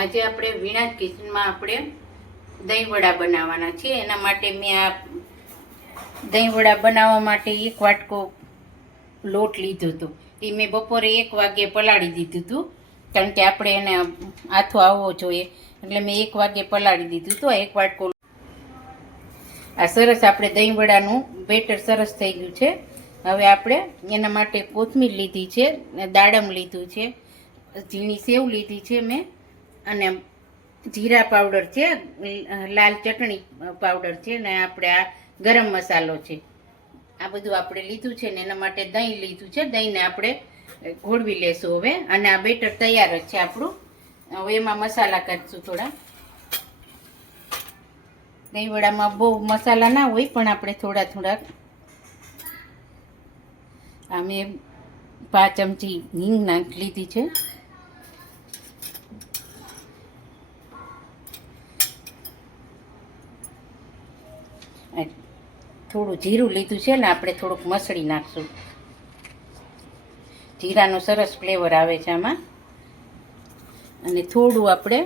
આજે આપણે વિનાશ કિચનમાં આપણે દહીં વડા બનાવવાના છે. એના માટે મેં આ દહીં વડા બનાવવા માટે 1 વાટકો લોટ લીધો હતો. એ મેં બપોરે 1 વાગે પલાળી દીધું હતું, કારણ કે આપણે એને આથો આવવો જોઈએ, એટલે મેં 1 વાગે પલાળી દીધું હતું. 1 વાટકો આ સરસ આપણે દહીં વડાનું બેટર સરસ થઈ ગયું છે. હવે આપણે એના માટે કોથમીર લીધી છે, દાડમ લીધું છે, ઝીણી સેવ લીધી છે મેં, અને જીરા પાવડર છે, લાલ ચટણી પાવડર છે, ને આપણે આ ગરમ મસાલો છે. આ બધું આપણે લીધું છે ને એના માટે દહીં લીધું છે. દહીંને આપણે ઘોળવી લેશું હવે, અને આ બેટર તૈયાર જ છે આપણું. હવે એમાં મસાલા કાઢશું થોડા. દહીં વડામાં બહુ મસાલા ના હોય, પણ આપણે થોડા થોડાક. આ મેં 5 ચમચી હિંગ લીધી છે. થોડું જીરું લીધું છે ને આપણે થોડુંક મસળી નાખશું. જીરાનો સરસ ફ્લેવર આવે છે આમાં. અને થોડું આપણે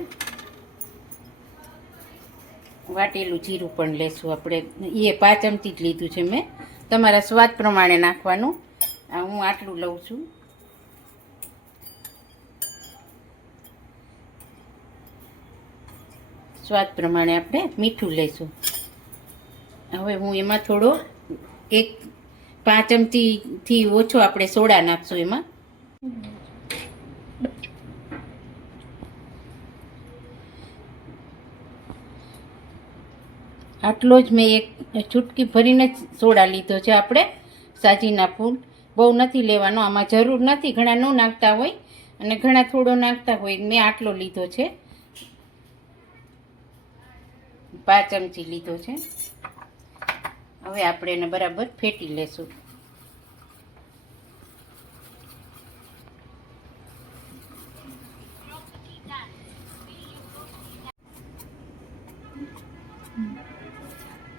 વાટેલું જીરું પણ લેશું આપણે. એ 5 ચમચી જ લીધું છે મેં. તમારા સ્વાદ પ્રમાણે નાખવાનું. હું આટલું લઉં છું. સ્વાદ પ્રમાણે આપણે મીઠું લઈશું. હવે હું એમાં થોડો 5 ચમચીથી ઓછો આપણે સોડા નાખશું એમાં. આટલો જ મેં 1 ચૂટકી ભરીને જ સોડા લીધો છે આપણે. સાજીના ફૂલ બહુ નથી લેવાનો, આમાં જરૂર નથી. ઘણા ન નાખતા હોય અને ઘણા થોડો નાખતા હોય. મેં આટલો લીધો છે, 5 ચમચી લીધો છે. હવે આપણે એને બરાબર ફેટી લેશું.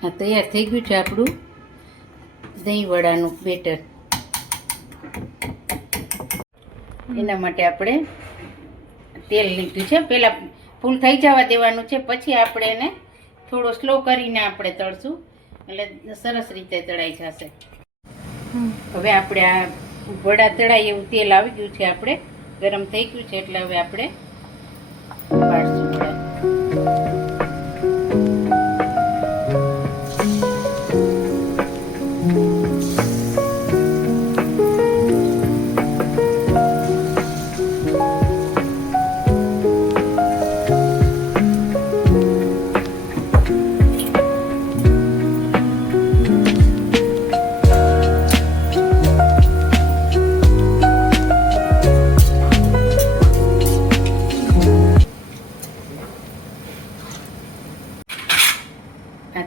હા, તૈયાર થઈ ગયું છે આપણું દહીં વડાનું બેટર. એના માટે આપણે તેલ લીધું છે. પહેલાં ફૂલ થઈ જવા દેવાનું છે, પછી આપણે એને થોડો સ્લો કરીને આપણે તળશું, એટલે સરસ રીતે તળાઈ જશે. હવે આપણે આ વડા તળાય એવું તેલ આવી ગયું છે, આપણે ગરમ થઈ ગયું છે, એટલે હવે આપણે પાડશું વડા.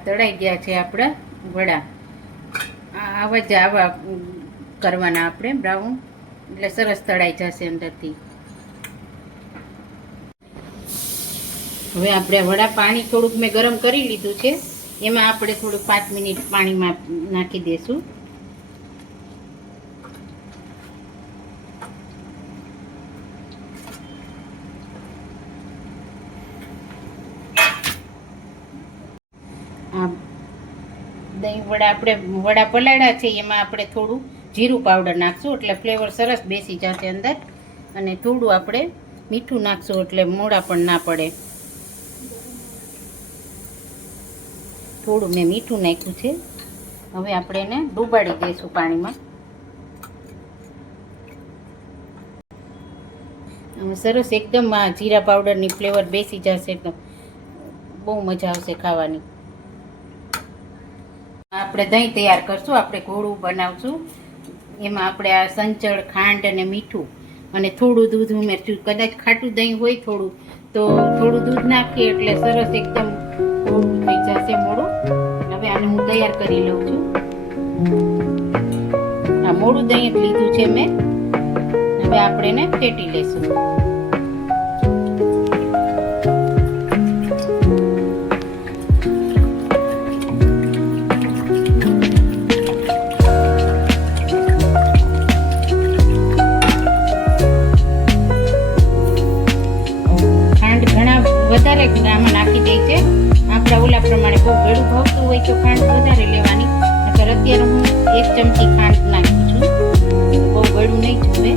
તળાઈ ગયા છે આપણા વડા. આવા કરવાના આપણે બ્રાઉન, એટલે સરસ તળાઈ જશે અંદરથી. હવે આપણે વડા પાણી થોડુંક મેં ગરમ કરી લીધું છે, એમાં આપણે થોડુંક 5 મિનિટ પાણીમાં નાખી દઈશું. દહીં વડા આપણે વડા પલાળ્યા છે, એમાં આપણે થોડું જીરું પાવડર નાખશું, એટલે ફ્લેવર સરસ બેસી જશે અંદર. અને થોડું આપણે મીઠું નાખશું, એટલે મોડા પણ ના પડે. થોડું મેં મીઠું નાખ્યું છે. હવે આપણે એને ડૂબાડી દઈશું પાણીમાં. સરસ એકદમ આ જીરા પાવડરની ફ્લેવર બેસી જશે, તો બહુ મજા આવશે ખાવાની. આપણે દહીં તૈયાર કરશું. આપણે ઘોળું બનાવશું. એમાં આપણે આ સંચળ, ખાંડ અને મીઠું અને થોડું દૂધ ઉમેરશું. કદાચ ખાટું દહીં હોય થોડું, તો થોડું દૂધ નાખીએ એટલે સરસ એકદમ ઘોળું થઈ જશે મોડું. હવે આને હું તૈયાર કરી લઉં છું. આ મોડું દહીં જ લીધું છે મેં. હવે આપણે એને ફેટી લઈશું. ખાંડ વધારે આમાં નાખી દઈ છે. આપણા ઓલા પ્રમાણે બહુ ગળું ભાવતું હોય તો ખાંડ વધારે લેવાની. નકર અત્યારે હું 1 ચમચી ખાંડ નાખું છું. બહુ ગળું નહીં જોવે.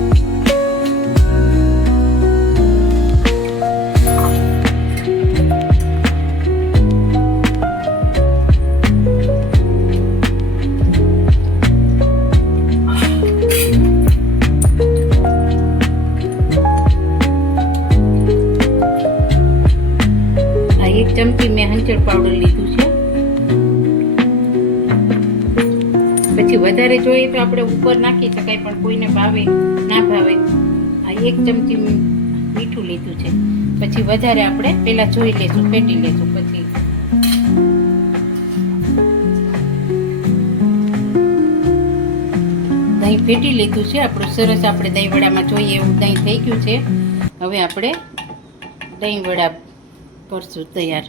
આ 1 ચમચી મેં હંચળ પાવડર લીધું છે. પછી વધારે જોઈએ તો આપણે ઉપર નાખી શકાય, પણ કોઈને ભાવે ના ભાવે. આ 1 ચમચી મીઠું લીધું છે. પછી વધારે આપણે પહેલા જોઈ લેશું, ફેટી લેશું. પછી દહીં ફેટી લીધું છે આપણું સરસ. આપણે દહીં વડામાં જોઈએ એવું દહીં થઈ ગયું છે. હવે આપણે દહીં વડા કરશું તૈયાર.